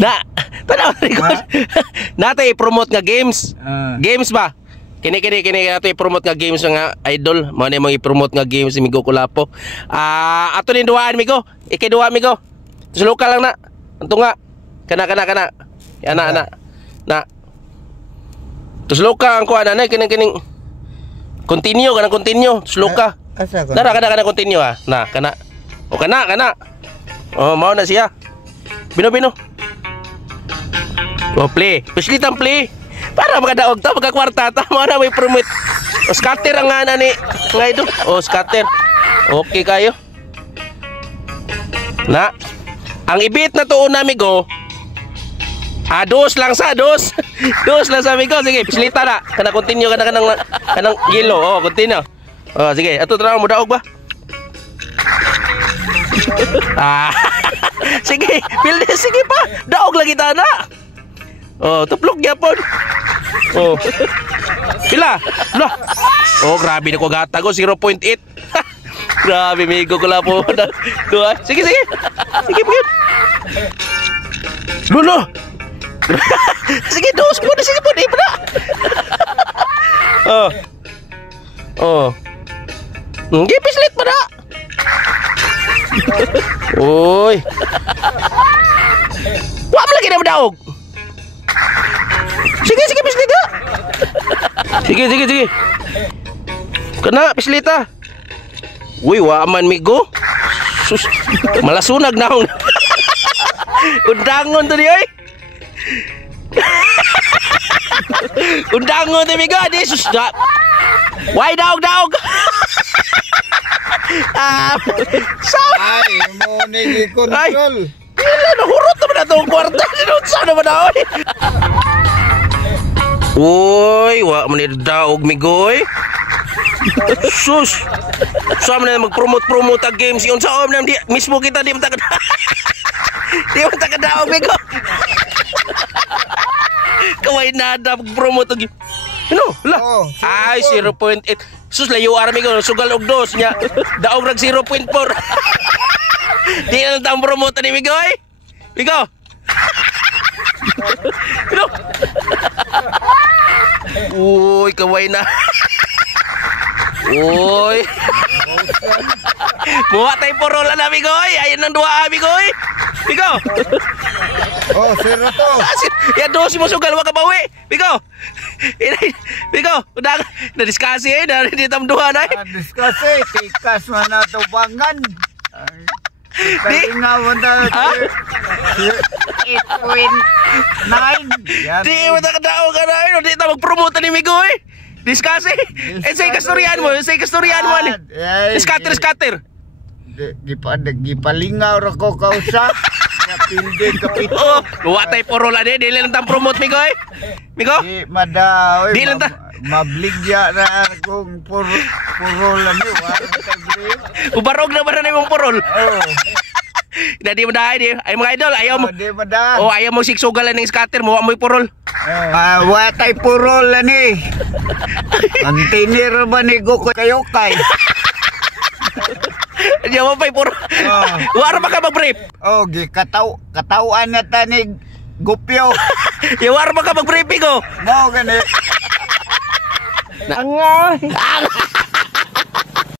Na, tanaw record. Nato i-promote nga games. Games ba? Kini nato i-promote nga games nga idol. Mao na imong i-promote nga games si Migo Kulapo. Ato ni duaan Migo. Ikiduwa Migo. Tusluka lang na. Anto nga. Kana. Ana. Na. Tusluka ang kuan na kining continue kana continue. Tusluka. Kana continue ha. Na kana. O kana. Oh, mao na siya. Bino. Oh, play. Pislitan play. Para magadaog ta, magkakwarta ta, mo na may promote. O scatter ang ana ni nga ito. O scatter. Okay kayo. Na. Ang ibit na tuon na Migo. Dos lang sa. Dos lang sa Migo. Sige, pislita na. Kana continue kanang yellow. Oh, continue. Oh, sige. Ato tra mo daog ba? Sige, sige pa. Daog lagi ta na. Oh, tuplok gyapon. Oh. Pila? Lah. Oh, grabe na ko gata ko 0.8. Grabe Migo Kulapo. Sige. Sige po yun. Lulo. Sige, dos po na. Sige po, di pa na. Oh. Gipislit pa na. Uy. Wa mo lagi na madaog. Sige, pislita. Sige. Kana, pislita. Uy, wa man Migo. Sus, malasunag na akong. Undangon to di, oy. Undangon to Migo, di sus. Why daog? Ay, mo nigi control. Ila nahurot naman na itong kwarta. Sinunsa naman na, oy. Uy, wa man daog Migo, oy. Sus. Saan na mag-promote ang games yun sa om na mismo kita di matagad. Di matagadaog Migo. Kaway nada mag-promote ang game. Ano? Ay, 0.8. Sus, layo ara Migo. Sugal og dos niya. Daog rag 0.4. Di na lang promote ni Migo, eh. Migo. Ano? Uy, kaway na. Uy. Muha tayo porola na Migo, eh. Ayan ang duha Migo, eh. Migo. Oh, zero to. Yan dosi mo sugal wa ka bawi. Migo. Udah na-discuss eh, dari di tamduhan ay. Diskusi, tikas man na to bangan. Di nga mo na 8.9. Di mo na kadao ka na, di ta mag-promote ni Migo eh. Discuss eh. Say kastoryan mo. Scatter. Gipalingaw ra ko kausa. Napindin kapito. Luwa tayo porola de, dili lang tang promote Migo eh. Migo? Di madaw. Di lang ta. Mabligya na kung porola niyo. Ubarog na ba na yung porol? Oo. Di mo dahil di. Ay mga idol, ayaw mo. Di madaw. Oh, ayaw mo siksugalan ng scatter mo, mo porol. Wa tayo porola ni. Ang tinir ba ni Goko kayo kay? Diyan mo pa'y puro. Wara pa ka mag-brief? Oh, katawan na ta ni Gupyo. Wara pa ka mag-briefing ko? Mo gani. Ang